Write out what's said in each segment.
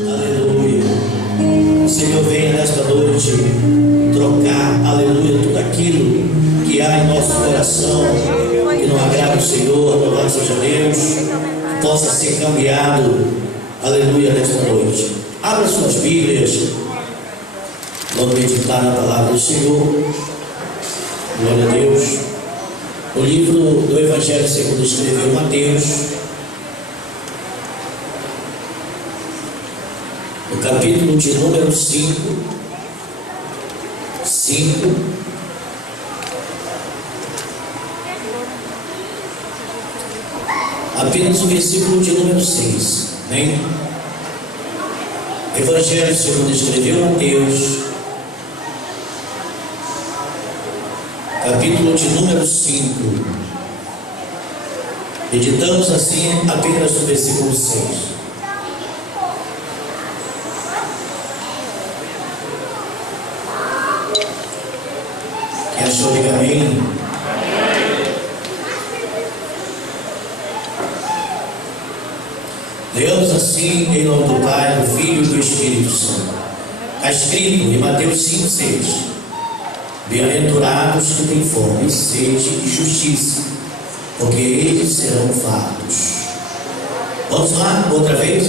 Aleluia. O Senhor venha nesta noite trocar, aleluia, tudo aquilo que há em nosso coração que não agrada o Senhor, louvado seja Deus, possa ser cambiado, aleluia, nesta noite. Abra suas Bíblias, vamos meditar na palavra do Senhor. Glória a Deus. O livro do Evangelho segundo escreveu Mateus, o capítulo de número 5, apenas o versículo de número 6, amém? Evangelho segundo escreveu Mateus, capítulo de número 5. Meditamos assim apenas no versículo 6. Quem achou, diga amém. Leamos assim em nome do Pai, do Filho e do Espírito Santo. Está escrito em Mateus 5, 6. Bem-aventurados que têm fome e sede de justiça, porque eles serão fartos. Vamos lá, outra vez?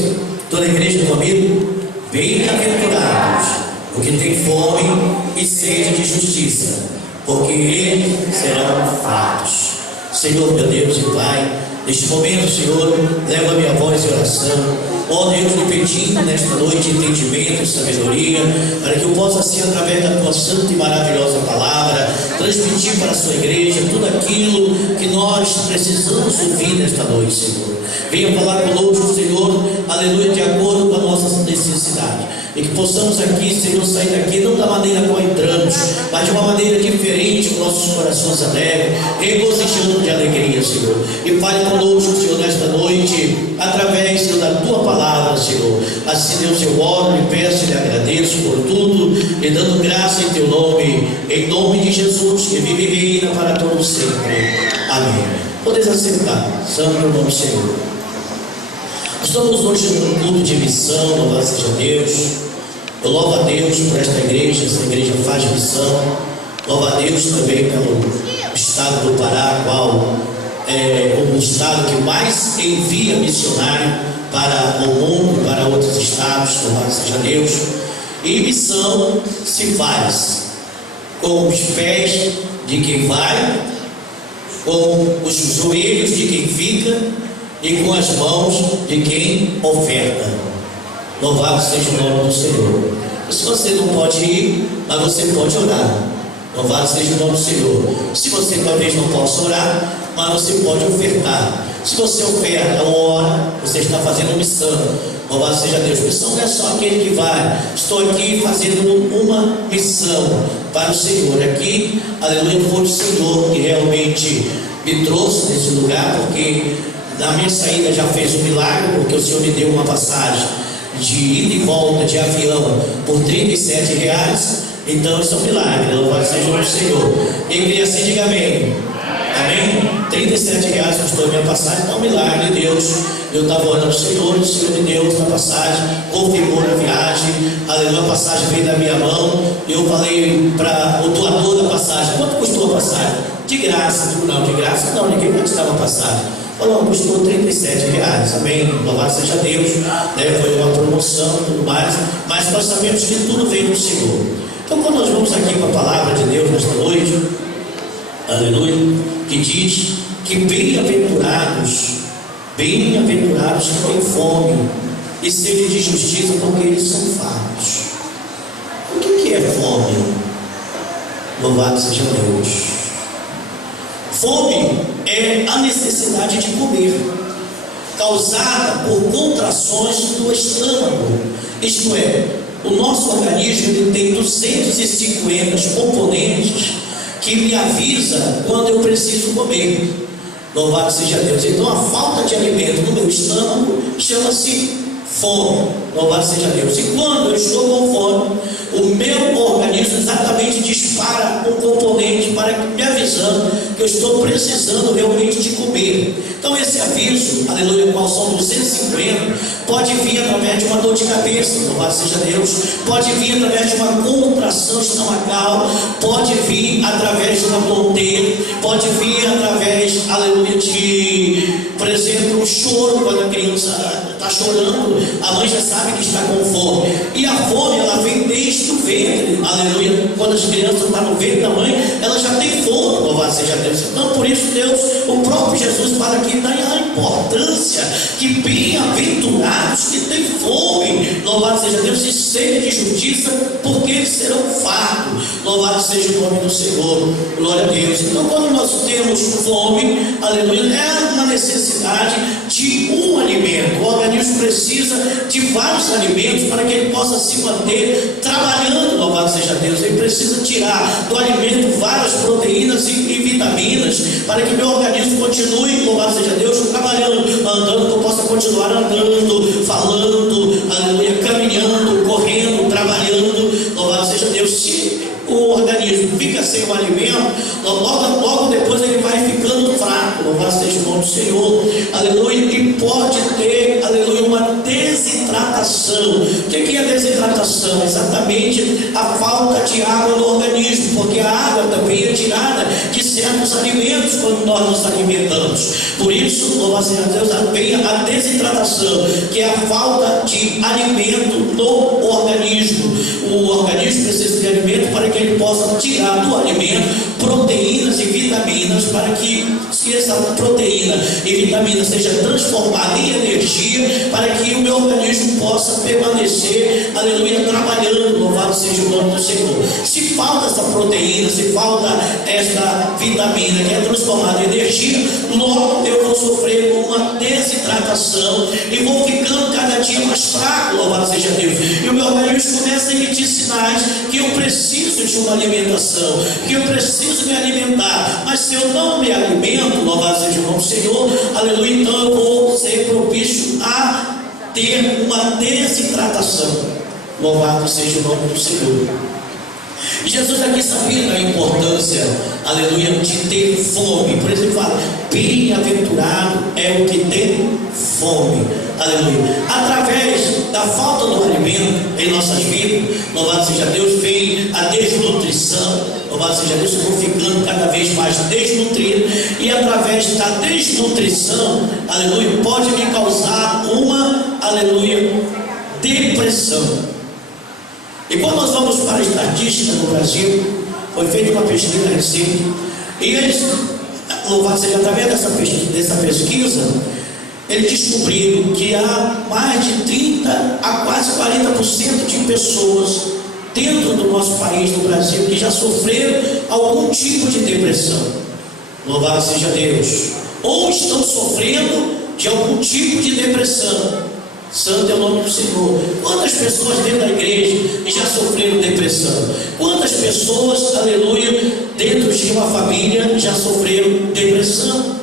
Toda a igreja comigo? Bem-aventurados os que têm fome e sede de justiça, porque eles serão fartos. Senhor, meu Deus e Pai, neste momento, Senhor, leva a minha voz em oração. Ó Deus, lhe pedindo nesta noite entendimento e sabedoria, para que eu possa, assim, através da tua santa e maravilhosa palavra, transmitir para a sua igreja tudo aquilo que nós precisamos ouvir nesta noite, Senhor. Venha falar conosco, Senhor, aleluia, de acordo com a nossa necessidade. E que possamos aqui, Senhor, sair daqui não da maneira como entramos, mas de uma maneira diferente, com nossos corações alegres, regozijando de alegria, Senhor. E fale conosco, Senhor, nesta noite, através, Senhor, da tua palavra, Senhor. Assim, Deus, eu oro, lhe peço e lhe agradeço por tudo, e dando graça em teu nome, em nome de Jesus, que vive e reina para todos sempre. Amém. Podeis aceitar, santo o nome do Senhor. Estamos hoje num culto de missão, louvado seja Deus. Eu louvo a Deus por esta igreja faz missão. Louvo a Deus também pelo estado do Pará, qual é o estado que mais envia missionário para o mundo, para outros estados, louvado seja Deus. E missão se faz com os pés de quem vai, com os joelhos de quem fica e com as mãos de quem oferta. Louvado seja o nome do Senhor. Se você não pode ir, mas você pode orar. Louvado seja o nome do Senhor. Se você talvez não possa orar, mas você pode ofertar. Se você oferta ou ora, você está fazendo missão. Louvado seja Deus. Missão não é só aquele que vai. Estou aqui fazendo uma missão para o Senhor. Aqui, aleluia, foi o Senhor que realmente me trouxe nesse lugar, porque na minha saída já fez um milagre, porque o Senhor me deu uma passagem de ida e volta de avião por R$37. Então isso é um milagre. Louvado seja o Senhor. Quem crê assim, diga amém. Amém? R$37 custou a minha passagem. É um milagre de Deus. Eu estava orando ao Senhor, o Senhor me deu essa passagem, confirmou na viagem. Aleluia, a passagem veio da minha mão. Eu falei para o doador da passagem: quanto custou a passagem? De graça. Não, de graça não, ninguém vai te dar uma passagem. Falou, custou R$37, amém? Louvado seja Deus, né? Foi uma promoção e tudo mais, mas nós sabemos que tudo vem do Senhor. Então, quando nós vamos aqui com a palavra de Deus nesta noite, aleluia, que diz que bem-aventurados que têm fome e sede de justiça, porque eles são fartos. O que é fome? Louvado seja Deus. Fome é a necessidade de comer, causada por contrações do estômago. Isto é, o nosso organismo ele tem 250 componentes que me avisa quando eu preciso comer. Louvado seja Deus. Então a falta de alimento no meu estômago chama-se fome. Louvado seja Deus. E quando eu estou com fome, o meu organismo exatamente dispara um componente para me avisando que eu estou precisando realmente de comer. Então esse aviso, aleluia, qual são 250, pode vir através de uma dor de cabeça, louvado seja Deus, pode vir através de uma contração estomacal, pode vir através de uma tonteira, pode vir através, aleluia, de, por exemplo, um choro. Quando a criança está chorando, a mãe já sabe que está com fome, e a fome ela vem desde o ventre, aleluia. Quando as crianças estão no ventre da mãe, ela já tem fome, louvado seja Deus. Então por isso Deus, o próprio Jesus fala aqui da importância que bem-aventurados que têm fome, louvado seja Deus, e sede de justiça, porque eles serão fartos, louvado seja o nome do Senhor, glória a Deus. Então quando nós temos fome, aleluia, é uma necessidade de um alimento. O organismo precisa de vários alimentos para que ele possa se manter trabalhando, louvado seja Deus. Ele precisa tirar do alimento várias proteínas e vitaminas para que meu organismo continue, louvado seja Deus, trabalhando, andando, que eu possa continuar andando, falando, aleluia, caminhando, correndo, trabalhando, louvado seja Deus. Se o organismo fica sem o alimento, logo depois ele vai ficando fraco, louvado seja o nome do Senhor, aleluia, e pode ter, aleluia, uma desidratação. O que é desidratação? Exatamente a falta de água no organismo, porque a água também é tirada de certos alimentos quando nós nos alimentamos. Por isso, louvado seja Deus, vem a desidratação, que é a falta de alimento no organismo. O organismo precisa de alimento para que ele possa tirar do alimento proteínas e vitaminas, para que essa proteína e vitamina seja transformada em energia, para que o meu organismo possa permanecer, aleluia, trabalhando, louvado seja o nome do Senhor. Se falta essa proteína, se falta esta vitamina que é transformada em energia, logo eu vou sofrer com uma desidratação e vou ficando cada dia mais fraco, louvado seja Deus. E o meu organismo começa a emitir sinais que eu preciso de uma alimentação, que eu preciso me alimentar. Mas se eu não me alimento, louvado seja o nome do Senhor, aleluia, então eu vou ser propício a ter uma desidratação. Louvado seja o nome do Senhor. E Jesus aqui sabia da importância, aleluia, de ter fome. Por isso ele fala: bem-aventurado é o que tem fome, aleluia. Através da falta do alimento em nossas vidas, louvado seja Deus, vem a desnutrição, louvado seja Deus, eu vou ficando cada vez mais desnutrido, e através da desnutrição, aleluia, pode me causar uma, aleluia, depressão. E quando nós vamos para a estatística no Brasil, foi feita uma pesquisa recente, e eles, louvado seja, através dessa pesquisa, eles descobriram que há mais de 30 a quase 40% de pessoas dentro do nosso país, do Brasil, que já sofreram algum tipo de depressão. Louvado seja Deus. Ou estão sofrendo de algum tipo de depressão. Santo é o nome do Senhor. Quantas pessoas dentro da igreja já sofreram depressão? Quantas pessoas, aleluia, dentro de uma família já sofreram depressão?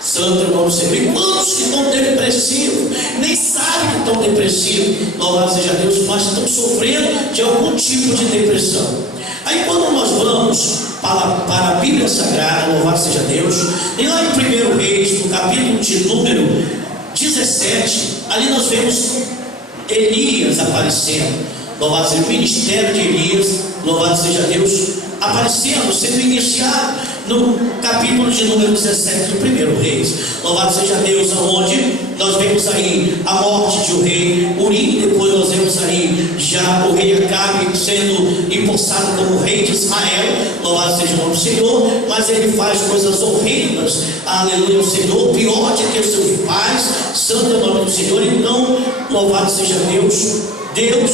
Santo é o nome do Senhor. E quantos que estão depressivos, nem sabem que estão depressivos, louvado seja Deus, mas estão sofrendo de algum tipo de depressão. Aí quando nós vamos para a Bíblia Sagrada, louvado seja Deus, e lá em 1 Reis, no capítulo de número 17, ali nós vemos Elias aparecendo, louvado seja o ministério de Elias, louvado seja Deus, aparecendo, sendo iniciado no capítulo de número 17 do 1 Reis, louvado seja Deus, aonde nós vemos aí a morte de um rei Urim, depois nós vemos aí já o rei Acabe sendo empossado como rei de Israel, louvado seja o nome do Senhor, mas ele faz coisas horrendas, aleluia, o Senhor, pior de que os seus pais, santo é o nome do Senhor. Então, louvado seja Deus, Deus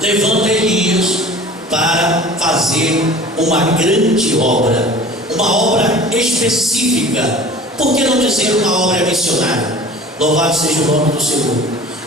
levanta Elias para fazer uma grande obra, uma obra específica, por que não dizer uma obra missionária? Louvado seja o nome do Senhor.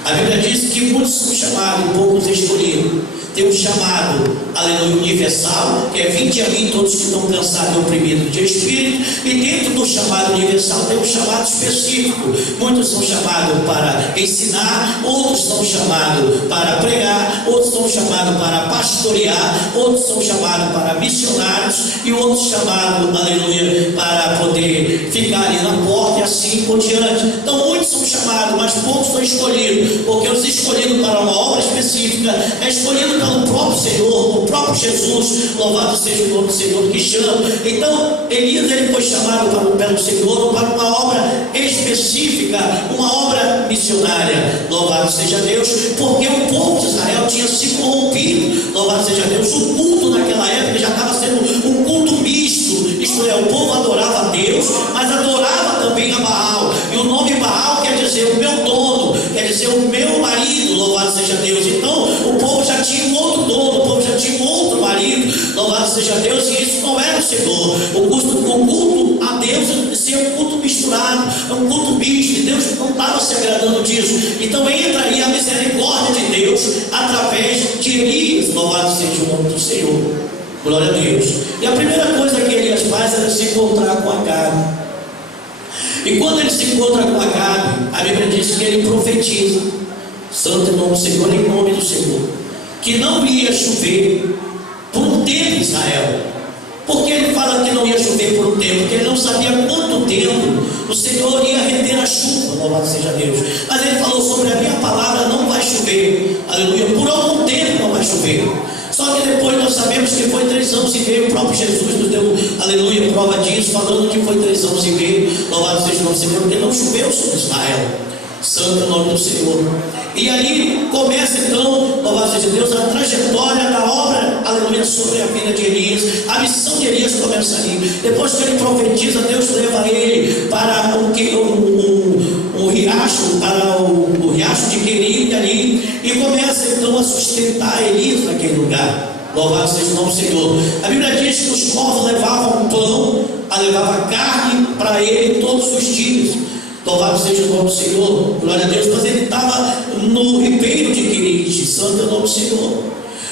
A Bíblia diz que muitos são chamados, poucos escolhidos. Tem um chamado, aleluia, universal, que é: vinde a mim todos que estão cansados e oprimidos de espírito. E dentro do chamado universal tem um chamado específico. Muitos são chamados para ensinar, outros são chamados para pregar, outros são chamados para pastorear, outros são chamados para missionários, e outros chamados, aleluia, para poder ficar ali na porta, e assim por diante. Então muitos são chamados mas poucos são escolhidos, porque os escolhidos para uma obra específica é escolhido pelo próprio Senhor, o próprio Jesus, louvado seja o nome do Senhor que chama. Então Elias, ele foi chamado pelo Senhor para uma obra específica, uma obra missionária, louvado seja Deus, porque o povo de Israel tinha se corrompido, louvado seja Deus. O culto naquela época já estava sendo um culto misto, isto é, o povo adorava a Deus, mas adorava também a Baal, e o nome Baal quer dizer o meu dono, quer dizer o meu marido, louvado seja Deus. Então o povo já tinha um outro dono, o povo já tinha um outro marido, louvado seja Deus, e isso não era o Senhor. O culto a Deus ser um culto misturado, um culto misto, e Deus não estava se agradando disso. Então entra aí a misericórdia de Deus através de Elias, louvado seja o nome do Senhor, glória a Deus. E a primeira coisa que Elias faz é se encontrar com Acabe. E quando ele se encontra com Acabe, a Bíblia diz que ele profetiza, santo nome do Senhor, em nome do Senhor, que não ia chover por um tempo em Israel. Porque ele fala que não ia chover por um tempo, porque ele não sabia quanto tempo o Senhor ia reter a chuva, louvado seja Deus. Mas ele falou sobre a minha palavra, não vai chover, aleluia, por algum tempo não vai chover. Só que depois nós sabemos que foi 3 anos e meio, o próprio Jesus nos deu, aleluia, prova disso, falando que foi 3 anos e meio, louvado seja o nome do Senhor, porque não choveu sobre Israel, santo é o nome do Senhor. E ali começa então, louvado seja Deus, a trajetória da obra, aleluia, sobre a vida de Elias. A missão de Elias começa ali. Depois que ele profetiza, Deus leva ele para um riacho, para o riacho de Querite ali, e começa então a sustentar Elias naquele lugar. Louvado seja o nome do Senhor. A Bíblia diz que os povos levavam pão, levavam carne para ele todos os dias. Louvado seja o nome do Senhor, glória a Deus. Mas ele estava no ribeiro de Querite, santo é o nome do Senhor.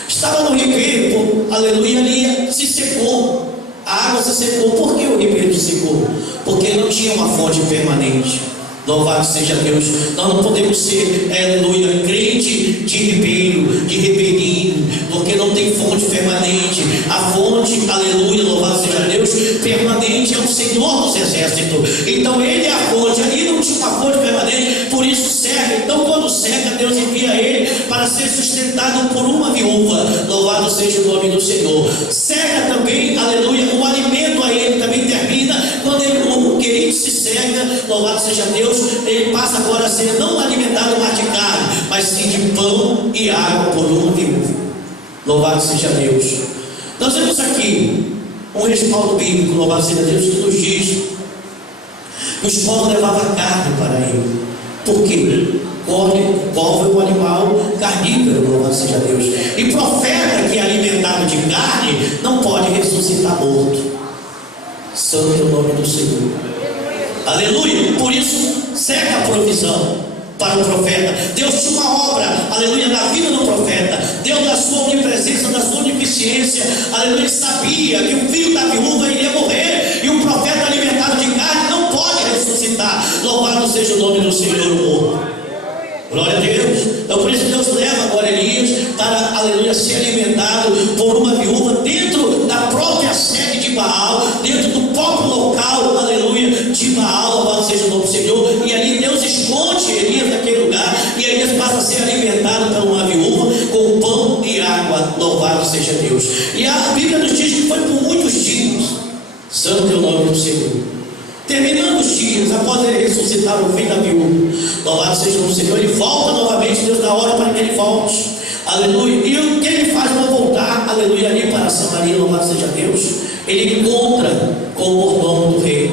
Estava no ribeiro, aleluia, ali se secou. A água se secou. Por que o ribeiro se secou? Porque não tinha uma fonte permanente. Louvado seja Deus. Nós não podemos ser, aleluia, crente de ribeiro, de ribeirinho, porque não tem fonte permanente. A fonte, aleluia, louvado seja Deus, permanente é o Senhor dos Exércitos. Então ele é a fonte. Ali não tinha uma fonte permanente, por isso seca. Então quando seca, Deus envia ele para ser sustentado por uma viúva. Louvado seja o nome do Senhor. Seca também, aleluia, o alimento a ele também termina quando o querido se seca. Louvado seja Deus. Ele passa agora a ser não alimentado mais de carne, mas sim de pão e água por uma viúva. Louvado seja Deus. Nós vemos aqui um respaldo bíblico, louvado seja Deus, que nos diz que os povos levavam carne para ele. Por quê? Povo é um animal carnívoro, louvado seja Deus. E profeta que é alimentado de carne não pode ressuscitar morto. Santo é o nome do Senhor. Aleluia. Por isso seca a provisão para o profeta. Deus tinha uma obra, aleluia, na vida do profeta. Deus, da sua onipresença, da sua onisciência, aleluia, sabia que o filho da viúva iria morrer, e o profeta alimentado de carne não pode ressuscitar. Louvado seja o nome do Senhor morto. Glória a Deus. Então por isso Deus leva agora Elias para, aleluia, ser alimentado por uma viúva dentro da própria sede de Baal, dentro do próprio local, aleluia, de Baal. Louvado seja o nome do Senhor. E ali Deus esconde Elias naquele lugar, e Elias passa a ser alimentado por uma viúva com pão e água. Louvado seja Deus. E a Bíblia nos diz que foi por muitos dias. Santo é o nome do Senhor. Terminando os dias, após ele ressuscitar o filho da viúva, louvado seja o Senhor, ele volta novamente. Deus dá hora para que ele volte, aleluia. E o que ele faz para voltar, aleluia, ali para Samaria, louvado seja Deus? Ele encontra com o mordomo do rei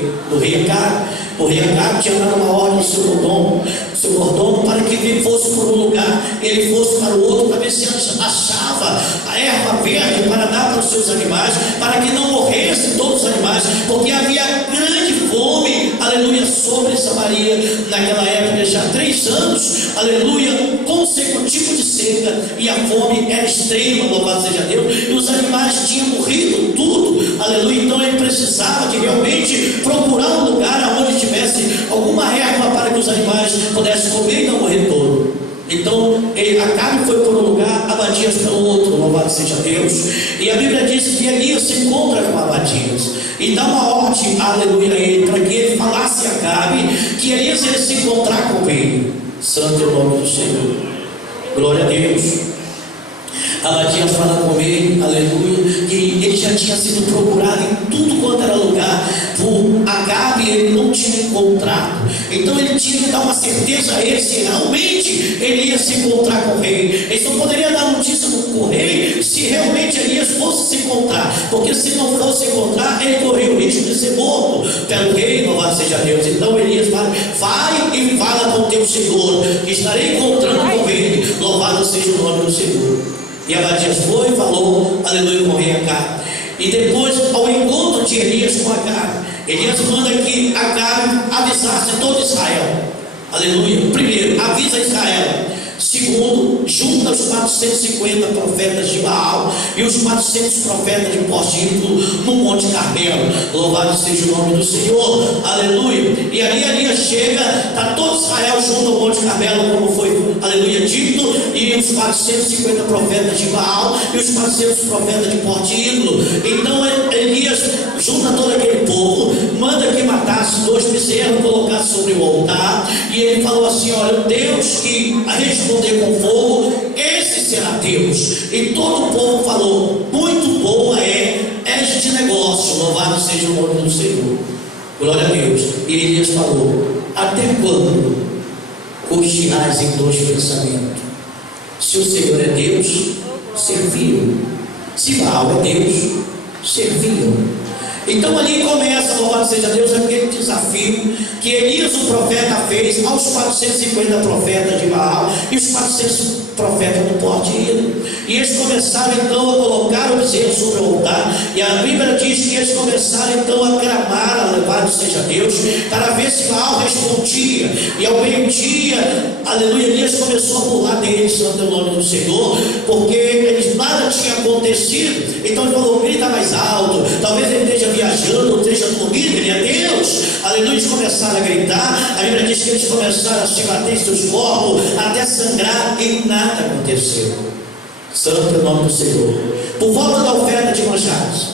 Acabe. O rei Acabe tinha dado uma ordem ao seu mordomo, para que ele fosse por um lugar, ele fosse para o outro, para ver se achava a erva verde para dar para os seus animais, para que não morressem todos os animais, porque havia grande fome, aleluia, sobre Samaria naquela época, já 3 anos, aleluia, consecutivo de seca, e a fome era extrema, louvado seja Deus, e os animais tinham morrido tudo, aleluia. Então ele precisava de realmente procurar um lugar onde tivesse alguma erva para que os animais pudessem comer e não morrer todo. Então Acabe foi por um lugar, Abadias para o outro, louvado seja Deus. E a Bíblia diz que Elias se encontra com Abadias e dá uma ordem, aleluia, a ele, para que ele falasse a Acabe que Elias ia se encontrar com ele. Santo é o nome do Senhor, glória a Deus. Abadias fala com ele, aleluia, que ele já tinha sido procurado em tudo quanto era lugar por Acabe, ele não tinha encontrado. Então ele tinha que dar uma certeza a ele se realmente ele ia se encontrar com o rei. Ele só poderia dar notícia do rei se realmente Elias fosse se encontrar, porque se não fosse encontrar, ele corria o risco de ser morto pelo rei, louvado seja Deus. Então Elias fala: vai e fala com o teu Senhor, que estarei encontrando com ele, louvado seja o nome do Senhor. E Abadias foi e falou, aleluia, com o rei Acabe. E depois, ao encontro de Elias com Acabe, Elias manda que Acabe avisasse todo Israel. Aleluia. Primeiro, avisa Israel. Segundo, junta os 450 profetas de Baal e os 400 profetas de Porsíntilo no Monte Carmelo. Louvado seja o nome do Senhor. Aleluia. E aí Elias chega, está todo Israel junto ao Monte Carmelo, como foi, aleluia, dito, e os 450 profetas de Baal e os 400 profetas de Porsíntilo. Então Elias junta todo aquele povo, manda que matasse 2 bezerros, colocasse sobre o altar, e ele falou assim: olha, Deus que respondeu com fogo, esse será Deus. E todo o povo falou: muito boa é este negócio, louvado seja o nome do Senhor, glória a Deus. E Elias falou: até quando cocheais em 2 pensamentos? Se o Senhor é Deus, serviam; se Baal é Deus, serviam. Então ali começa, louvado seja Deus, aquele desafio que Elias o profeta fez aos 450 profetas de Baal e os 400 profetas do Porsíntilo. E eles começaram então a colocar o bezerro sobre o altar, e a Bíblia diz que eles começaram então a clamar, louvado seja Deus, para ver se Baal respondia. E ao meio-dia, aleluia, Elias começou a pular dele, santo é o nome do Senhor, porque nada tinha acontecido. Então ele falou: grita mais alto, talvez ele esteja viajando, ou esteja dormindo, ele é Deus. Aleluia. Eles começaram a gritar, a Bíblia diz que eles começaram a se bater em seus corpos, até sangrar, e nada aconteceu. Santo é o nome do Senhor. Por volta da oferta de manjares,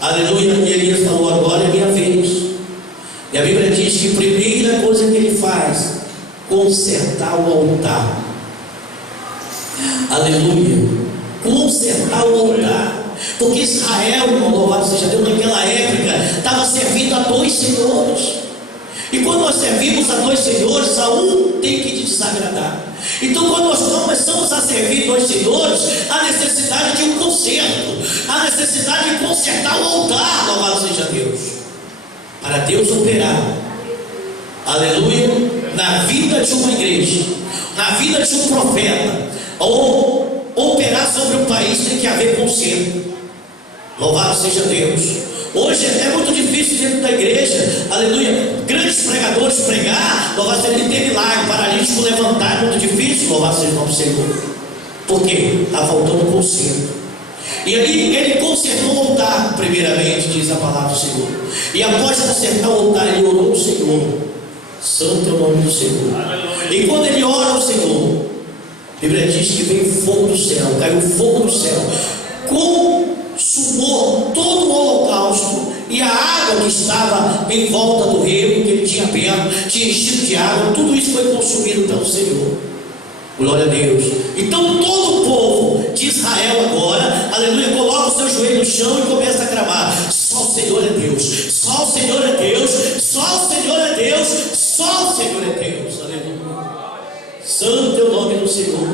aleluia, e Elias falou: agora é minha vez. E a Bíblia diz que a primeira coisa que ele faz, consertar o altar. Aleluia, consertar o altar. Porque Israel, louvado seja Deus, naquela época estava servindo a 2 senhores. E quando nós servimos a 2 senhores, a um tem que te desagradar. Então, quando nós começamos a servir 2 senhores, há necessidade de um conserto, há necessidade de consertar o altar, louvado seja Deus, para Deus operar, aleluia, na vida de uma igreja, na vida de um profeta, ou operar sobre um país. Tem que haver conserto, louvado seja Deus. Hoje é muito difícil dentro da igreja, aleluia, grandes pregadores pregar, louvado seja Deus, ter milagre, paralítico levantar, é muito difícil, louvado seja o nome do Senhor. Por quê? Está faltando conserto. E ali ele consertou o altar, primeiramente, diz a palavra do Senhor. E após consertar o altar, ele orou ao Senhor. Santo é o nome do Senhor. E quando ele ora ao Senhor, a Bíblia diz que veio fogo do céu, caiu fogo do céu, consumou todo o holocausto, e a água que estava em volta do rio, que ele tinha aberto, tinha enchido de água, tudo isso foi consumido pelo Senhor. Glória a Deus. Então todo o povo de Israel agora, aleluia, coloca o seu joelho no chão e começa a clamar: só o Senhor é Deus, só o Senhor é Deus, só o Senhor é Deus, só o Senhor é Deus, aleluia. Santo é o nome do Senhor.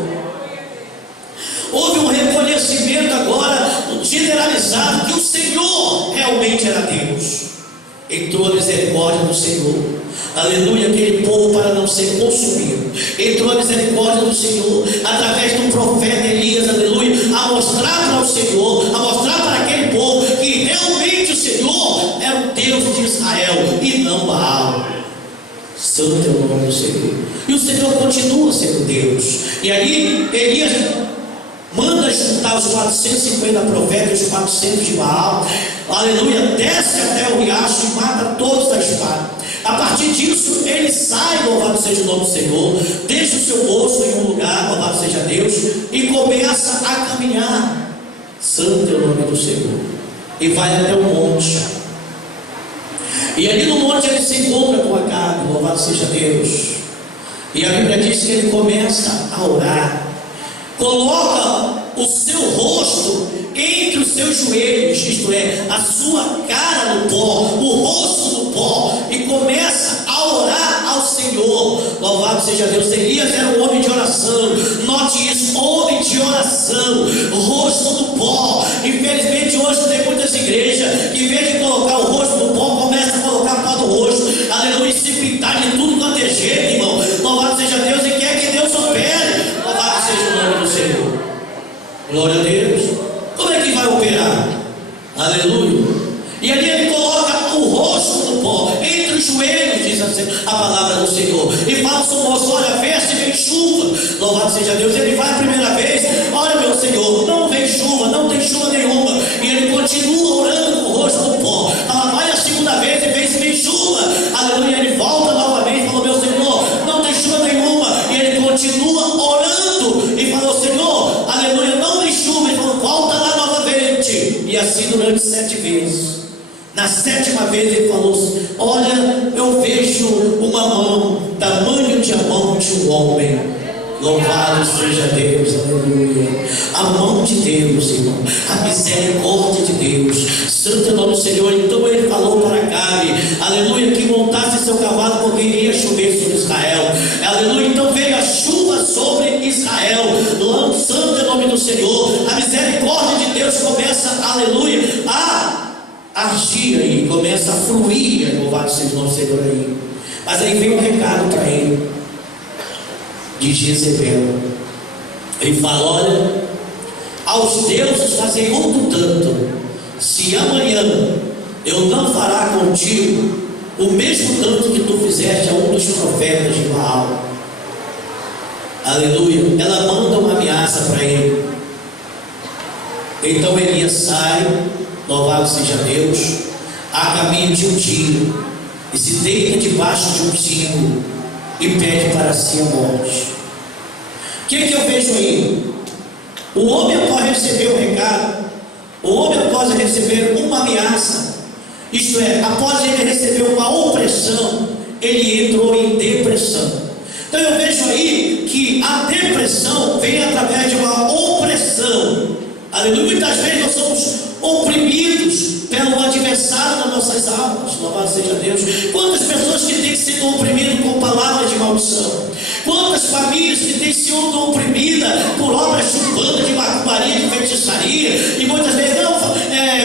Houve um reconhecimento agora generalizado que o Senhor realmente era Deus. Entrou a misericórdia do Senhor, aleluia, aquele povo para não ser consumido. Entrou a misericórdia do Senhor através do profeta Elias, aleluia, a mostrar para o Senhor, a mostrar para aquele povo que realmente o Senhor é o Deus de Israel e não Baal. Santo é o nome do Senhor. E o Senhor continua sendo Deus. E aí Elias manda juntar os 450 profetas, os 400 de Baal, aleluia, desce até o riacho e mata todos da espada. A partir disso, ele sai, louvado seja o nome do Senhor, deixa o seu moço em um lugar, louvado seja Deus, e começa a caminhar. Santo é o nome do Senhor. E vai até o monte. E ali no monte ele se encontra com Acabe, louvado seja Deus. E a Bíblia diz que ele começa a orar, coloca o seu rosto entre os seus joelhos, isto é, a sua cara no pó, o rosto no pó, e começa a orar ao Senhor. Louvado seja Deus. Elias era um homem de oração, note isso, homem de oração, rosto no pó. Infelizmente hoje tem muitas igrejas que, em vez de colocar o rosto no pó, começa a colocar pó no rosto, aleluia, se pintar de tudo quanto é jeito, irmão. Louvado seja Deus, e quer que Deus opere. Louvado seja o nome do Senhor. Glória a Deus. Como é que vai operar? Aleluia. E ali ele coloca o rosto no pó, entre os joelhos, diz a palavra do Senhor, e fala ao seu moço: olha, veste, vem chuva. Louvado seja Deus. Ele vai a primeira vez: olha, meu Senhor, não vem chuva, não tem chuva nenhuma. E ele continua orando com o rosto no pó. Ela vai a segunda vez e vem chuva. Aleluia. Ele volta novamente e falou: meu Senhor, não tem chuva nenhuma. E ele continua orando e falou: Senhor, aleluia, não tem chuva. Ele falou: volta lá novamente. E assim durante 7 vezes. Na 7ª vez ele falou: olha, eu vejo uma mão, tamanho de a mão de um homem. Louvado seja Deus, aleluia. A mão de Deus, irmão, a misericórdia de Deus. Santo é o nome do Senhor. Então ele falou para Acabe, aleluia, que montasse seu cavalo, porque iria chover sobre Israel. Aleluia. Então veio a chuva sobre Israel. Santo é o nome do Senhor. A misericórdia de Deus começa, aleluia, a agir aí, começa a fluir. Louvado seja o nome do Senhor aí. Mas aí vem um recado para ele, de Jezebel. Ele fala: olha, aos deuses fazei outro tanto, se amanhã eu não fará contigo o mesmo tanto que tu fizeste a um dos profetas de Baal. Aleluia. Ela manda uma ameaça para ele. Então Elias sai, louvado seja Deus, a caminho de um dia, e se deita debaixo de um símbolo e pede para si a morte. O que eu vejo aí? O homem, após receber o recado, o homem, após receber uma ameaça, isto é, após ele receber uma opressão, ele entrou em depressão. Então eu vejo aí que a depressão vem através de uma opressão. Aleluia. Muitas vezes nós somos oprimidos pelo adversário das nossas almas. Louvado seja Deus. Quantas pessoas que têm sido oprimidas com palavras de maldição? Quantas famílias que têm sido oprimidas por obras de umbanda, de macumbaria, de feitiçaria? E muitas vezes não,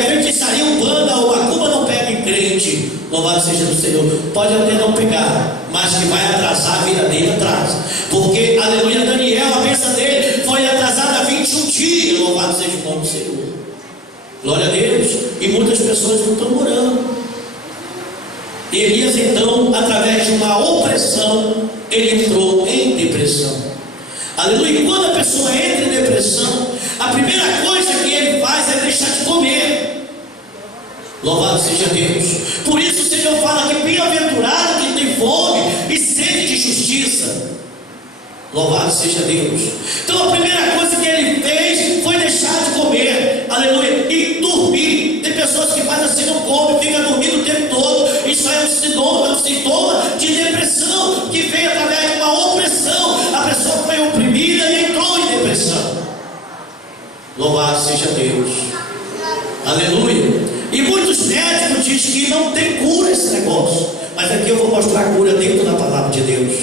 feitiçaria, umbanda ou macumba não pega em crente. Louvado seja o Senhor. Pode até não pegar, mas que vai atrasar a vida dele, atrasa. Porque, aleluia, Daniel, a bênção dele foi atrasada 21 dias. Louvado seja o nome do Senhor. Glória a Deus. E muitas pessoas não estão orando. Elias, então, através de uma opressão, ele entrou em depressão. Aleluia. E quando a pessoa entra em depressão, a primeira coisa que ele faz é deixar de comer. Louvado seja Deus. Por isso o Senhor fala que bem-aventurado que tem fome e sede de justiça. Louvado seja Deus. Então a primeira coisa que ele fez foi deixar de comer. Aleluia. E dormir. Tem pessoas que fazem assim, não comem, fica dormindo o tempo todo. Isso é um sintoma de depressão, que vem através de uma opressão. A pessoa foi oprimida e entrou em depressão. Louvado seja Deus. Aleluia. E muitos médicos dizem que não tem cura esse negócio. Mas aqui eu vou mostrar a cura dentro da palavra de Deus.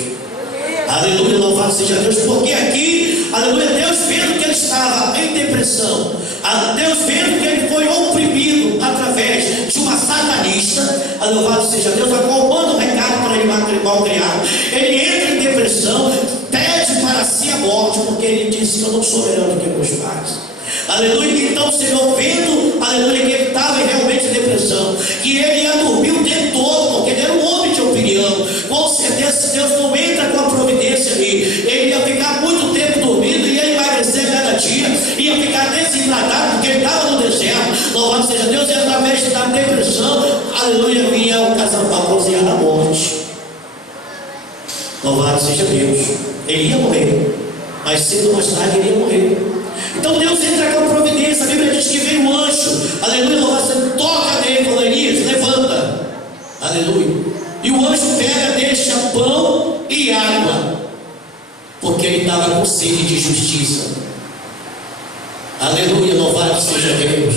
Aleluia, louvado seja Deus. Porque aqui, aleluia, Deus vendo que ele estava em depressão, Deus vendo que ele foi oprimido através de uma satanista, louvado seja Deus, a qual manda um recado para ele malcriar. Ele entra em depressão, pede para si a morte, porque ele disse que eu não sou melhor do que meus pais. Aleluia. Então o Senhor vendo, aleluia, que ele estava realmente em depressão, que ele ia dormir o tempo todo, porque ele era um homem de opinião. Com certeza, se Deus não entra com a providência ali, ele ia ficar muito tempo dormindo, ia emagrecer cada dia, ia ficar desidratado, porque ele estava no deserto. Louvado seja Deus. E através da depressão, aleluia, vinha o casal para cozinhar na morte. Louvado seja Deus. Ele ia morrer, mas cedo ou mais tarde ele ia morrer. Então Deus entra com providência. A Bíblia diz que veio o anjo, aleluia, louvado seja, toca nele, fala: Elias, levanta, aleluia. E o anjo pega, deixa pão e água, porque ele estava com sede de justiça. Aleluia, louvado seja Deus.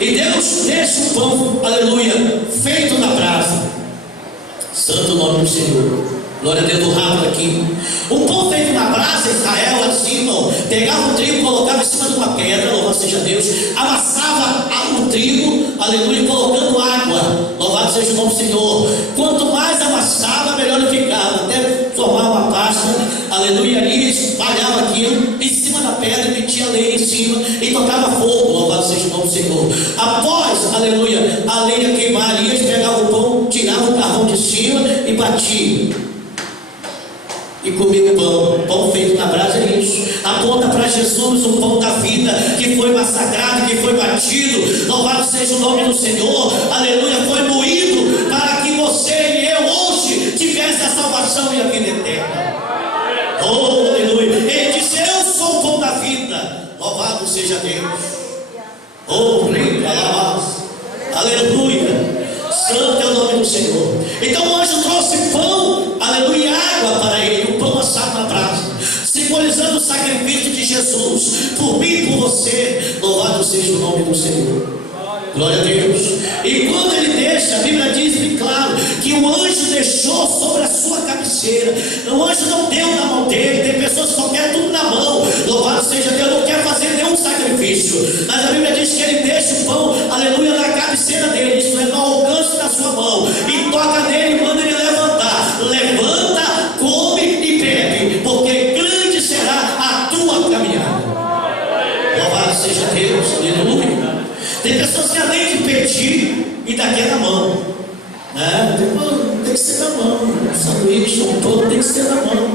E Deus deixa o pão, aleluia, feito na brasa. Santo nome do Senhor. Glória a Deus, do rápido aqui. O pão feito na brasa, Israel, assim, irmão, pegava o trigo, colocava em cima de uma pedra, louvado seja Deus, amassava o trigo, aleluia, colocando água, louvado seja o nome do Senhor. Quanto mais amassava, melhor ele ficava, até formar uma pasta, aleluia, ali espalhava aquilo em cima da pedra, metia lenha em cima e tocava fogo, louvado seja o nome do Senhor. Após, aleluia, a lenha queimar ali, eles pegavam o pão, tiravam o carvão de cima e batiam. E comer o pão. Pão feito na brasa é isso. Aponta para Jesus, o pão da vida, que foi massacrado, que foi batido. Louvado seja o nome do Senhor. Aleluia, foi moído para que você e eu hoje tivesse a salvação e a vida eterna. Oh, aleluia. Ele disse: eu sou o pão da vida. Louvado seja Deus. Oh, aleluia. Santo é o nome do Senhor. Então o anjo trouxe pão, aleluia, e água para ele, o pão assado na brasa, simbolizando o sacrifício de Jesus por mim e por você. Louvado seja o nome do Senhor. Glória a Deus. E quando ele deixa, a Bíblia diz bem claro que o anjo deixou sobre a sua cabeceira. O anjo não deu na mão dele. Tem pessoas que só querem tudo na mão. Louvado seja Deus, não quer fazer nenhum sacrifício. Mas a Bíblia diz que ele deixa o pão, aleluia, na cabeceira dele, isso é, no alcance da sua mão, e toca nele e manda ele levantar. Levanta, come e bebe, porque grande será a tua caminhada. Louvado seja Deus, aleluia. Tem pessoas que além de pedir e daqui na mão, né? Tem que ser na mão. Um sanduíche, um pão tem que ser na mão.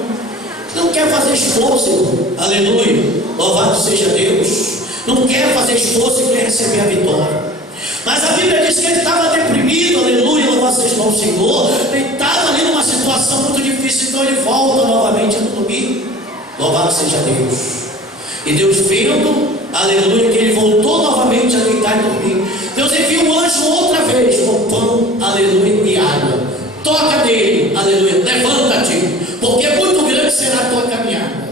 Não quer fazer esforço, aleluia. Louvado seja Deus. Não quer fazer esforço e quer receber a vitória. Mas a Bíblia diz que ele estava deprimido, aleluia. Louvado seja o Senhor. Ele estava ali numa situação muito difícil, então ele volta novamente a dormir. Louvado seja Deus. E Deus vendo, aleluia, que ele voltou novamente a deitar e dormir. Deus envia um anjo outra vez com pão, aleluia, e água. Toca nele, aleluia, levanta-te, porque muito grande será a tua caminhada.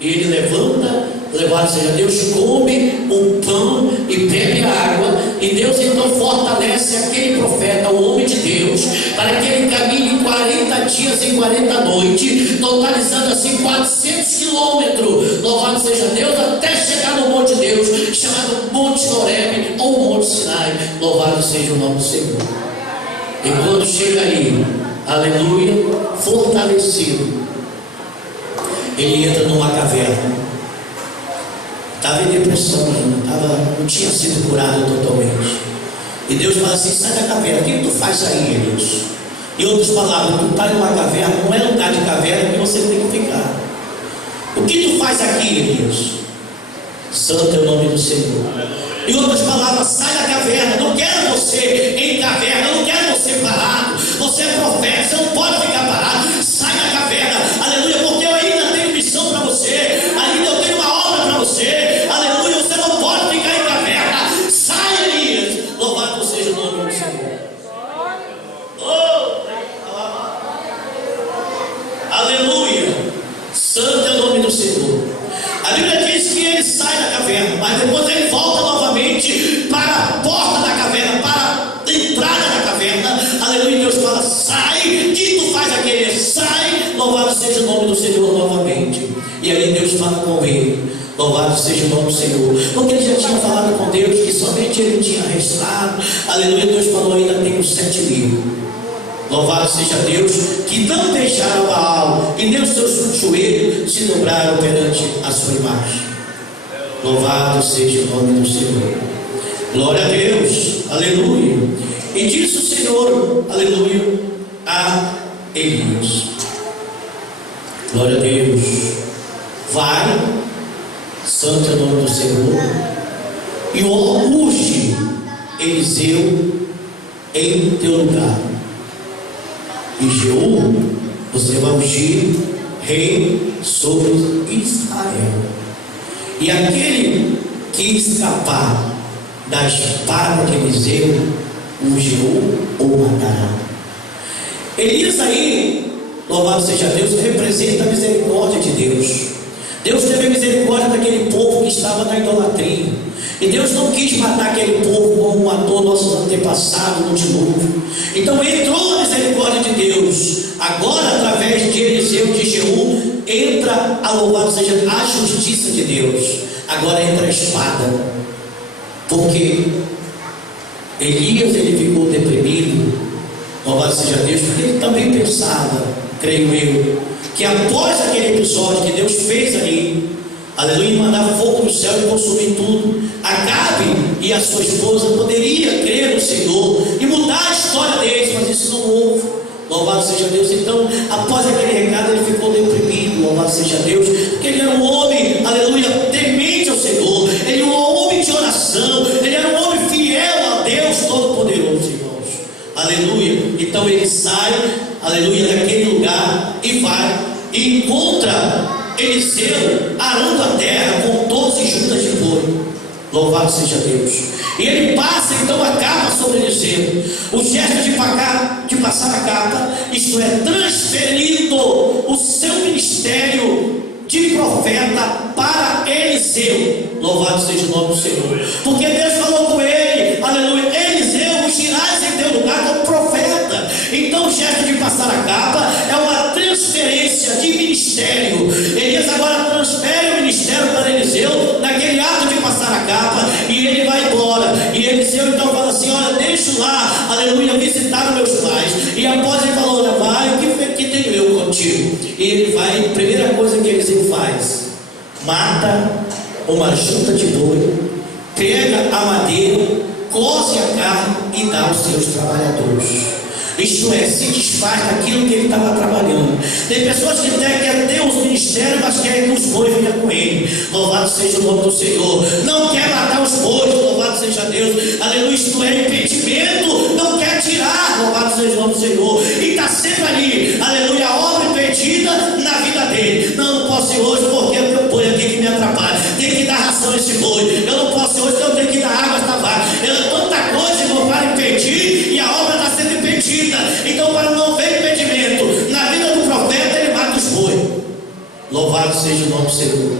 E ele levanta, louvado seja Deus, come o pão e bebe a água. E Deus então fortalece aquele profeta, o homem de Deus, para que ele caminhe 40 dias e 40 noites, totalizando assim 400 quilômetros, louvado seja Deus, até chegar no Monte de Deus, chamado Monte Horebe ou Monte Sinai. Louvado seja o nome do Senhor. E quando chega ali, aleluia, fortalecido, ele entra numa caverna. Estava em depressão ainda, não tinha sido curado totalmente. E Deus fala assim: sai da caverna. O que tu faz aí, Elias? Em outras palavras, tu está em uma caverna, não é lugar de caverna que você tem que ficar. O que tu faz aqui, Elias? Santo é o nome do Senhor. Em outras palavras, sai da caverna. Não quero você em caverna, não quero você parado. Você é profeta, você não pode ficar parado. Sai da caverna, aleluia, porque eu ainda tenho missão para você, ainda eu tenho uma obra para você, aleluia. Você não pode ficar em caverna. Sai, Elias. Louvado seja o nome do Senhor. Oh, aleluia. Santo é o nome do Senhor. A Bíblia diz que ele sai da caverna, mas depois ele volta novamente para a porta da caverna, para a entrada da caverna. Aleluia. Deus fala: sai, o que tu faz aqui? Ele sai, louvado seja o nome do Senhor novamente. E aí Deus fala com ele: louvado seja o nome do Senhor, porque ele já tinha falado com Deus que somente ele tinha restado. Aleluia. Deus falou: ainda tem os 7.000. Louvado seja Deus, que não deixaram Baal e nem os seus joelhos se dobraram perante a sua imagem. Louvado seja o nome do Senhor. Glória a Deus, aleluia. E disse o Senhor, aleluia, a Elias: glória a Deus, vai, santo é o nome do Senhor, e unge Eliseu em teu lugar. E Jeú, você vai ungir rei sobre Israel. E aquele que escapar da espada de Eliseu, o Jeú o matará. Elias aí, louvado seja Deus, representa a misericórdia de Deus. Deus teve misericórdia daquele povo que estava na idolatria. E Deus não quis matar aquele povo como matou nossos antepassados no dilúvio. Então entrou a misericórdia de Deus. Agora, através de Eliseu, de Jeú, entra a louvado seja a justiça de Deus. Agora entra a espada. Porque Elias, ele ficou deprimido, louvado seja Deus, porque ele também pensava, creio eu, que após aquele episódio que Deus fez ali, aleluia, mandar fogo do céu e consumir tudo, Acabe e a sua esposa poderia crer no Senhor e mudar a história deles, mas isso não houve. Louvado seja Deus. Então, após aquele recado, ele ficou deprimido. Louvado seja Deus, porque ele era um homem, aleluia, temente ao Senhor. Ele era um homem de oração. Ele era um homem fiel a Deus Todo-Poderoso, irmãos. Aleluia. Então ele sai, aleluia, daquele lugar e vai e encontra Eliseu arando a terra com 12 juntas de boi. Louvado seja Deus. E ele passa então a capa sobre Eliseu. O gesto de passar a capa, isto é, transferindo o seu ministério de profeta para Eliseu. Louvado seja o nome do Senhor. Porque Deus falou com ele, aleluia, Eliseu, ungirás em teu lugar como profeta. Então o gesto de passar a capa é uma transferência de ministério. Elias agora transfere o ministério para Eliseu naquele ato de passar a capa, e ele vai embora. E Eliseu então fala assim: olha, deixa lá, aleluia, visitar os meus pais. E após ele falou: olha, vai, o que tenho eu contigo? E ele vai, primeira coisa que Eliseu faz, mata uma junta de boi, pega a madeira, coze a carne e dá aos seus trabalhadores. Isto é, se desfaz daquilo que ele estava trabalhando. Tem pessoas que querem ter os ministérios, mas querem que os bois venham com ele. Louvado seja o nome do Senhor. Não quer matar os bois, louvado seja Deus. Aleluia, isto é impedimento, não quer tirar, louvado seja o nome do Senhor. E está sempre ali, aleluia, a obra impedida na vida dele. Não posso ir hoje porque o meu boi aqui que me atrapalha. Tem que dar ração a esse boi. Eu não posso ir hoje, eu tenho que dar água a esta vaca. Tanta coisa, irmão, para impedir, e a obra está sendo impedida. Então, para não haver impedimento na vida do profeta, ele mata os bois. Louvado seja o nome do Senhor.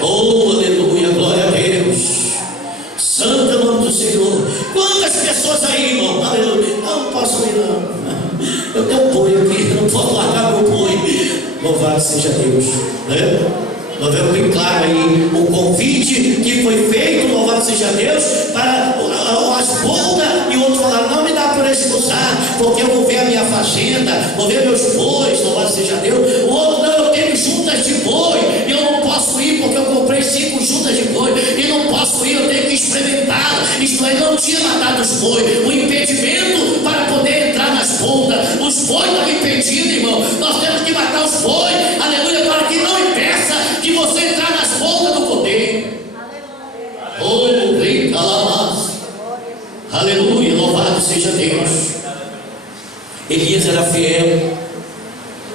Oh, aleluia, glória a Deus. Santo é o nome do Senhor. Quantas pessoas aí, irmão, aleluia, não posso ir não, eu tenho um boi aqui, eu não posso largar meu boi. Louvado seja Deus, né? Nós vemos bem claro aí o convite que foi feito, louvado seja Deus, para as bodas, e outros falaram: não me dá por expulsar, porque eu vou ver a minha fazenda, vou ver meus bois, louvado seja Deus. O outro: não, eu tenho juntas de boi, e eu não posso ir porque eu comprei 5 juntas de boi, e não posso ir, eu tenho que experimentar. Isto é, não tinha matado os bois, o impedimento para poder entrar nas pontas, os bois estavam impedidos, irmão. Nós temos que matar os bois, aleluia, para que não impeça de você entrar nas pontas do poder. Oh, rei Calabás, aleluia, louvado seja Deus. Elias era fiel,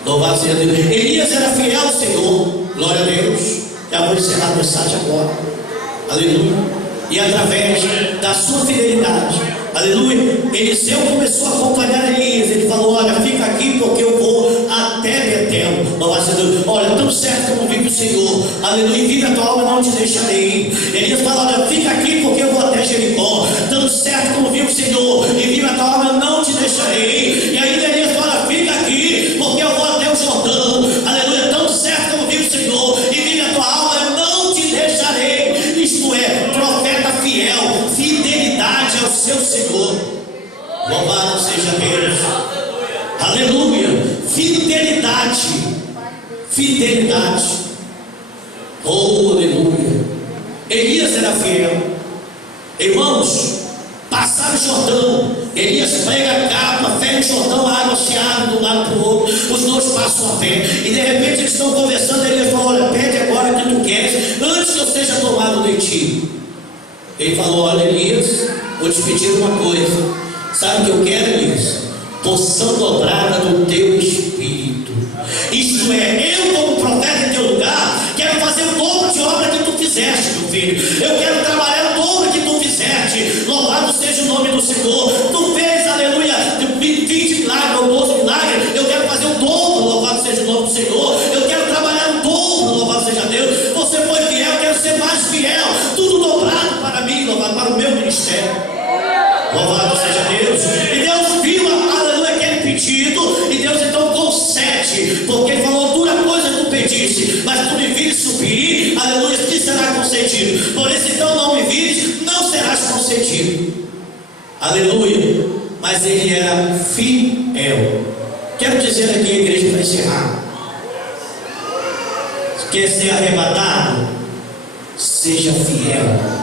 louvado seja Deus. Elias era fiel ao Senhor, glória a Deus. Já vou encerrar a mensagem agora, aleluia. E através da sua fidelidade, aleluia, Eliseu começou a acompanhar Elias. Ele falou: olha, fica aqui porque eu vou até Betel. Louvado seja Deus. Olha, tão certo como vive o Senhor, aleluia, vive a tua alma, não te deixarei. Elias fala: olha, fica aqui porque eu vou até Jericó. Tão certo como vive o Senhor e vive a tua alma, não te deixarei. E aí Elias fala: fica aqui porque eu vou até o Jordão. Aleluia, tão certo como vive o Senhor e vive a tua alma, não te deixarei. Isto é, profeta fiel, fidelidade ao seu Senhor. Louvado seja Deus. Aleluia, fidelidade, fidelidade. Oh, aleluia. Elias era fiel. Irmãos, passaram o Jordão. Elias pega a capa, fere o Jordão, a água se abre de um lado para o outro, os dois passam a pé. E de repente eles estão conversando. Elias falou: olha, pede agora o que tu queres, antes que eu seja tomado de ti. Ele falou: olha, Elias, vou te pedir uma coisa. Sabe o que eu quero, Elias? Porção dobrada do teu espírito. Isto é, eu como profeta em teu lugar, quero fazer o dobro de obra que tu fizeste, meu filho. Eu quero trabalhar o dobro que tu fizeste. Louvado seja o nome do Senhor. Tu fez, aleluia, 20 milagres ou 12 milagres. Eu quero fazer o dobro, louvado seja o nome do Senhor. Eu quero trabalhar o dobro, louvado seja Deus. Você foi fiel, eu quero ser mais fiel. Tudo dobrado para mim, louvado, para o meu ministério. Louvado seja Deus. E Deus viu, aleluia, aquele pedido. E Deus então concede, porque Ele falou: dura coisa tu pediste, mas tu me vires subir, aleluia, te será concedido. Por isso então não me vires, não serás concedido. Aleluia. Mas ele era fiel. Quero dizer aqui, a igreja, para encerrar: quer ser arrebatado? Seja fiel.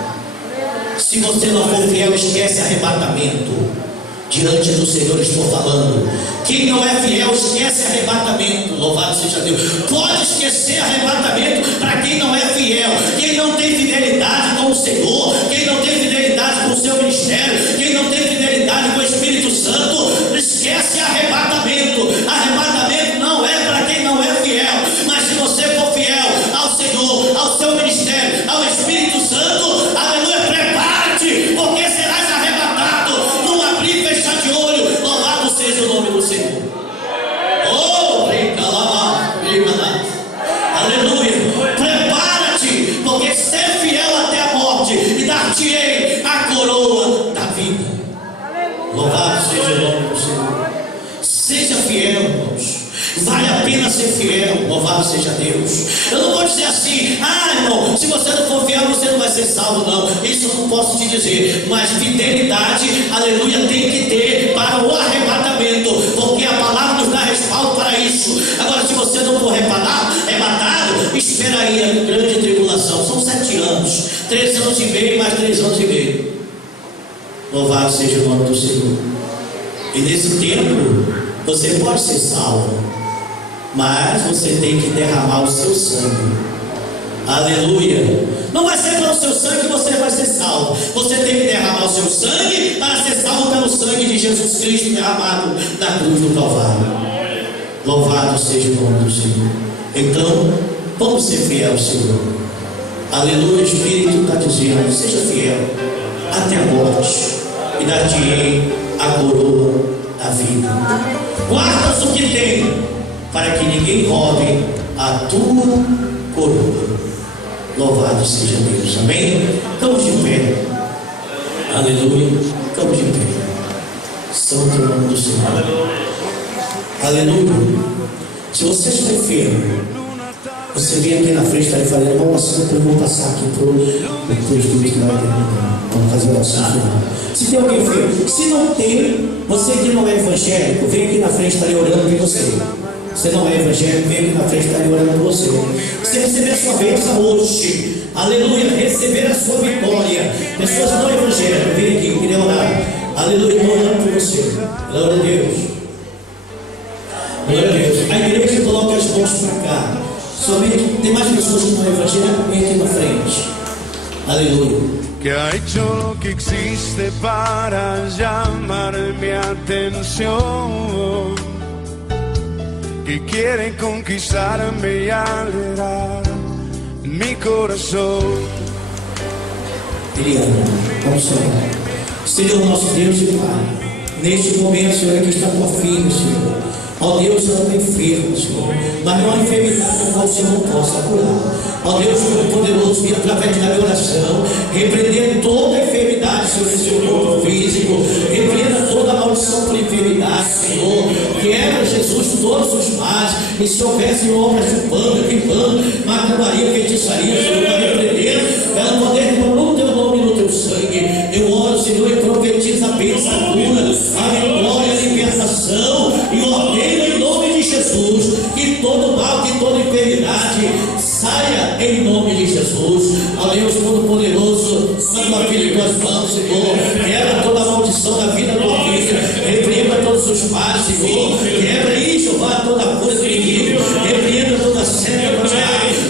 Se você não for fiel, esquece arrebatamento. Diante do Senhor estou falando. Quem não é fiel, esquece arrebatamento. Louvado seja Deus. Pode esquecer arrebatamento para quem não é fiel. Quem não tem fidelidade com o Senhor, quem não tem fidelidade com o seu ministério, quem não tem fidelidade com o Espírito Santo, esquece arrebatamento. Arrebatamento não é para quem não é fiel. Mas se você for fiel ao Senhor, ao seu ministério, ao Espírito Santo, aleluia, prepare-te, porque serás arrebatado num abrir e fechar de olho. Louvado seja o nome do Senhor. Oh, brinca lá, aleluia. Prepara-te, porque ser fiel até a morte, e dar-te-ei a coroa da vida. Louvado seja o nome do Senhor. Seja fiel, irmãos. Vale a pena ser fiel. Louvado seja Deus. Eu não vou dizer assim: irmão, se você não for fiel, você não vai ser salvo. Não, isso eu não posso te dizer. Mas fidelidade, aleluia, tem que ter para o arrebatamento, porque a palavra nos dá respaldo para isso. Agora, se você não for arrebatado, espera aí a grande tribulação. São 7 anos, 3 anos e meio, mais 3 anos e meio. Louvado seja o nome do Senhor. E nesse tempo você pode ser salvo, mas você tem que derramar o seu sangue. Aleluia. Não vai ser pelo seu sangue que você vai ser salvo. Você tem que derramar o seu sangue para ser salvo pelo sangue de Jesus Cristo derramado na cruz do Calvário. Louvado seja o nome do Senhor. Então, vamos ser fiel ao Senhor. Aleluia. O Espírito está dizendo: seja fiel até a morte, e dar-te-ei a coroa da vida. Guardas o que tem, para que ninguém roube a tua coroa. Louvado seja Deus. Amém? Estamos de pé. Aleluia. Estamos de pé. Santo nome do Senhor. Aleluia. Se você estiver enfermo, você vem aqui na frente, está falando: irmão, eu vou passar aqui para o estudo que vai terminar. Vamos fazer a oração final. Se tem alguém enfermo, se não tem, você que não é evangélico, vem aqui na frente, está ali orando por você. Você não é evangélico, vem aqui na frente, está ali orando por você. Você receber a sua bênção hoje, aleluia, receber a sua vitória. Pessoas não evangélicas, vem aqui, queria orar. Aleluia, estou orando por você. Glória a Deus. Glória a Deus. A igreja coloca as mãos para cá. Somente tem mais pessoas que não é evangélicas, vem aqui na frente. Aleluia. Que ha hecho lo que existe para llamar mi atención, que quiere conquistarme y alegrar mi corazón. Ele ama. Vamos orar. Senhor nosso Deus e Pai, neste momento, Senhor, aqui está tua filha, Senhor. Ó Deus, ela está enferma, Senhor, mas não há enfermidade com qual o Senhor não possa curar. Ó Deus, Todo-Poderoso, e através da minha oração, repreendendo toda a enfermidade sobre o seu corpo físico, repreenda toda a maldição por enfermidade, Senhor. Quebra, Jesus, todos os males, e se houvesse obras de pano, macumbaria, feitiçaria, Senhor, para repreender, ela poder no teu nome e no teu sangue. Eu oro, Senhor, e profetizo a bênção, a cura, a vitória, a libertação, e ordeno em nome de Jesus que todo mal, que toda enfermidade saia em nome de Jesus. Ó Deus Todo-Poderoso, manda a filha em tuas mãos, Senhor. Quebra toda a maldição da vida da tua filha, repreenda todos os males, Senhor. Quebra aí, Jeová, toda a coisa do inimigo, repreenda toda a seta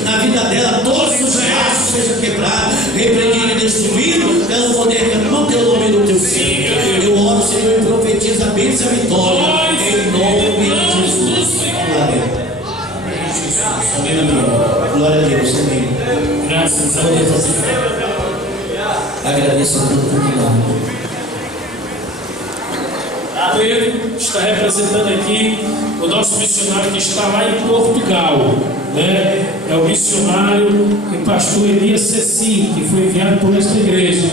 na vida dela, todos os laços sejam quebrados, repreendidos e destruídos, pelo poder do teu nome e do teu sangue. Eu oro, Senhor, Graças a Deus. Agradeço a todo mundo. Ele está representando aqui o nosso missionário que está lá em Portugal, né? É o missionário e pastor Elias Cecim, que foi enviado por esta igreja,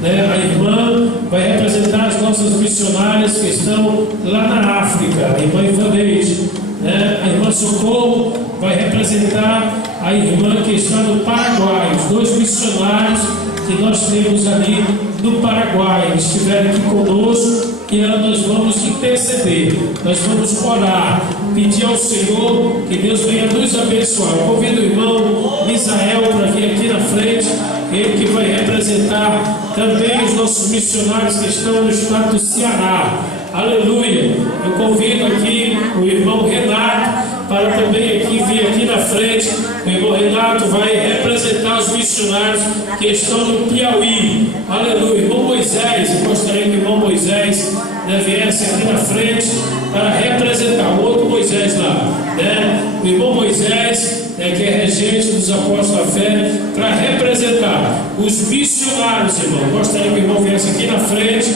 né? A irmã vai representar as nossas missionárias que estão lá na África, a irmã Ivanete, né? A irmã Socorro vai representar a irmã que está no Paraguai, os dois missionários que nós temos ali no Paraguai, eles estiveram aqui conosco. E nós vamos interceder, nós vamos orar, pedir ao Senhor que Deus venha nos abençoar. Eu convido o irmão Misael para vir aqui na frente, ele que vai representar também os nossos missionários que estão no estado do Ceará. Aleluia! Eu convido aqui o irmão Renato para também aqui vir aqui na frente. O irmão Renato vai representar os missionários que estão no Piauí. Aleluia! Irmão Moisés, eu gostaria que o irmão Moisés viesse aqui na frente para representar o outro Moisés lá, né? O irmão Moisés, que é regente dos apóstolos da fé, para representar os missionários, irmão. Gostaria que o irmão viesse aqui na frente,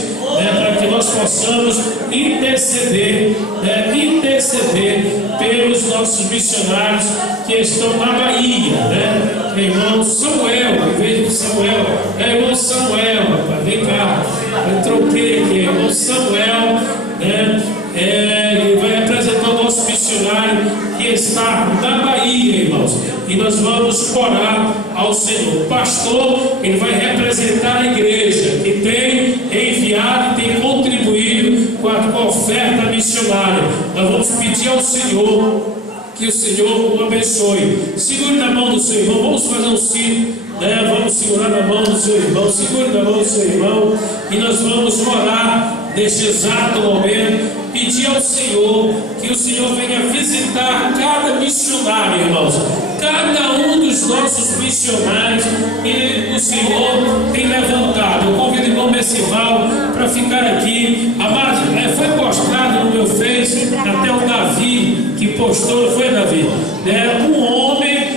para que nós possamos interceder pelos nossos missionários que estão na Bahia, né? Irmão Samuel, em vez de Samuel, irmão Samuel, rapaz, vem cá, eu troquei aqui, irmão Samuel, né? Ele vai representar o nosso missionário que está na Bahia, irmãos, e nós vamos orar ao Senhor. O pastor, ele vai representar a igreja que tem enviado e tem contribuído com a oferta missionária. Nós vamos pedir ao Senhor que o Senhor o abençoe. Segure na mão do seu irmão, vamos fazer um sino, né? Vamos segurar na mão do seu irmão, segure na mão do seu irmão, e nós vamos orar neste exato momento, pedir ao Senhor que o Senhor venha visitar cada missionário, irmãos, cada um dos nossos missionários que o Senhor tem levantado. Eu convido o irmão Messival para ficar aqui. Amado, foi postado no meu Face, até o Davi que postou, foi Davi, um homem,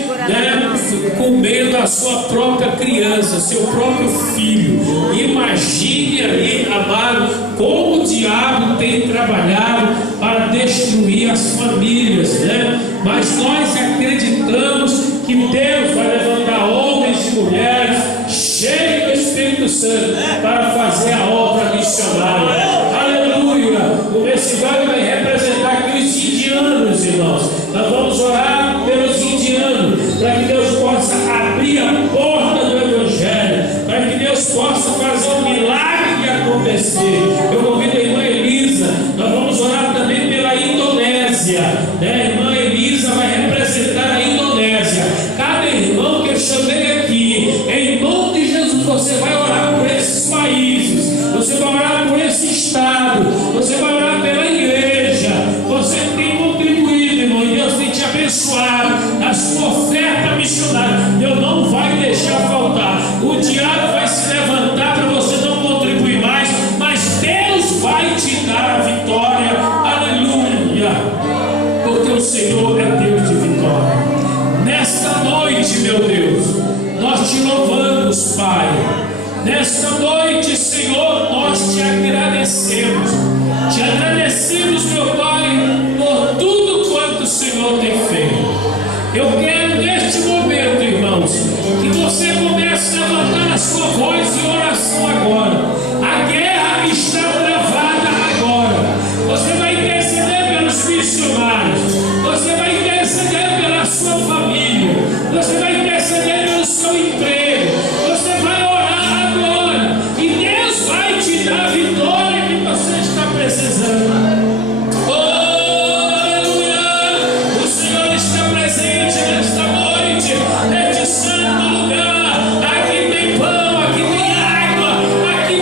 com medo da sua própria criança, seu próprio filho. Imagine aí, amado, como o diabo tem trabalhado para destruir as famílias, né? Mas nós acreditamos que Deus vai levantar homens e mulheres cheios do Espírito Santo para fazer a obra missionária. Aleluia! O Messival vai representar aqui os indianos, irmãos. Nós vamos orar pelos indianos, para que Deus possa abrir a porta do Evangelho, para que Deus possa fazer um milagre acontecer. Eu convido a irmã Elisa, nós vamos orar também pela Indonésia, né? A irmã Elisa vai representar a Indonésia. Cada irmão que eu chamei aqui, em nome de Jesus, você vai orar por esses países, você vai orar por esse estado, você vai orar pela igreja. Você tem contribuído, irmão, e Deus tem te abençoado. A sua oferta missionária, Deus não vai deixar faltar. O diabo vai se levantar para você não contribuir mais, mas Deus vai te dar a vitória. Aleluia! Porque o Senhor é Deus de vitória. Nesta noite, meu Deus, nós te louvamos, Pai. Nesta noite, Senhor, nós te agradecemos. Te agradecemos, meu Pai, por tudo quanto o Senhor tem feito. Eu quero neste momento, irmãos, que você comece a levantar a sua voz em oração agora. A guerra está travada agora. Você vai interceder pelos missionários. Você vai interceder pela sua família. Você vai interceder pelo seu emprego. Você vai orar agora. E Deus vai te dar a vitória que você está precisando. Neste santo lugar, aqui tem pão, aqui tem água, aqui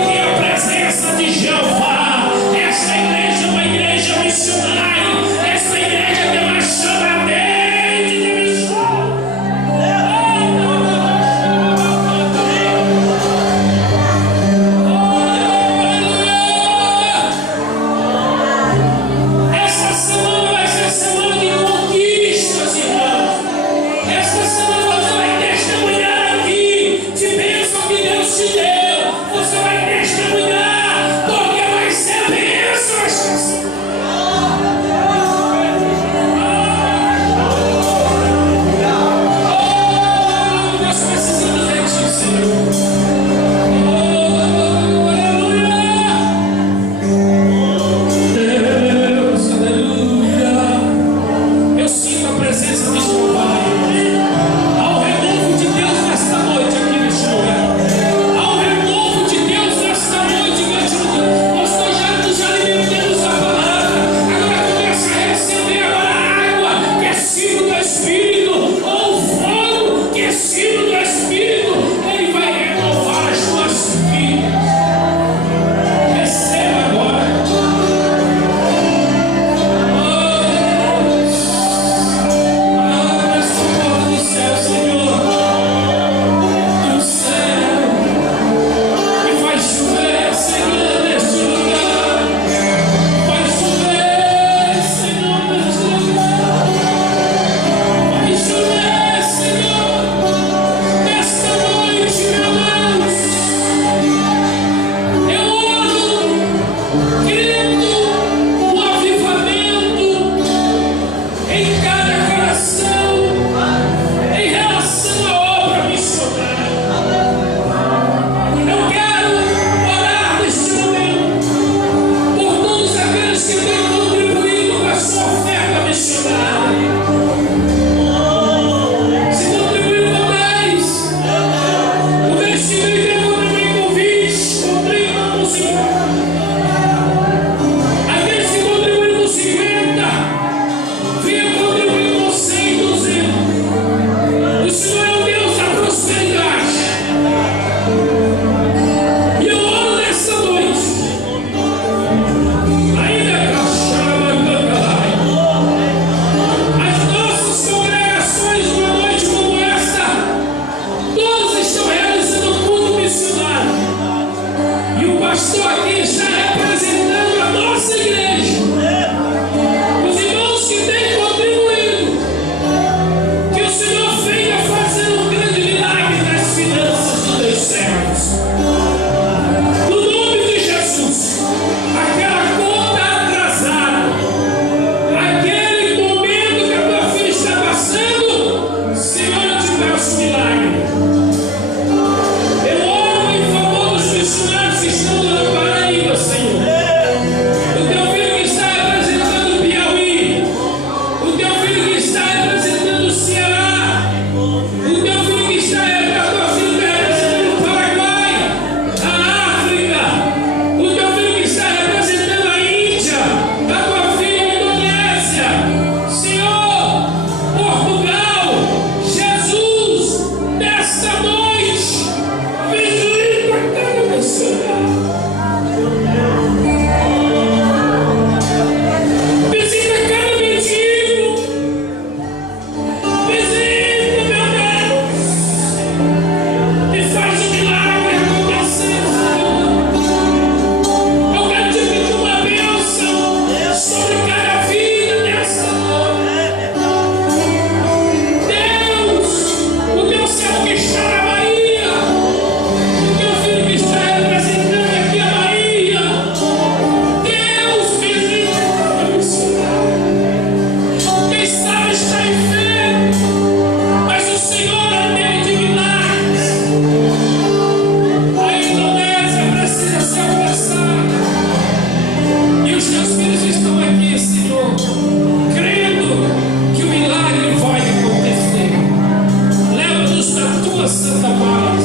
Santa Paz,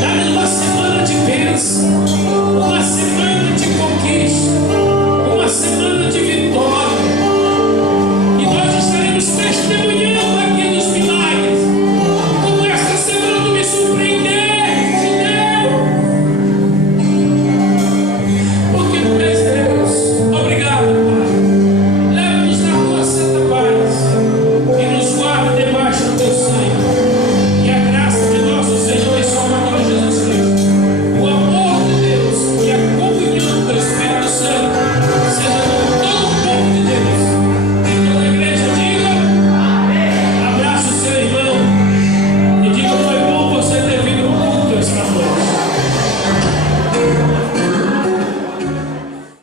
dá-lhe uma semana de bênção.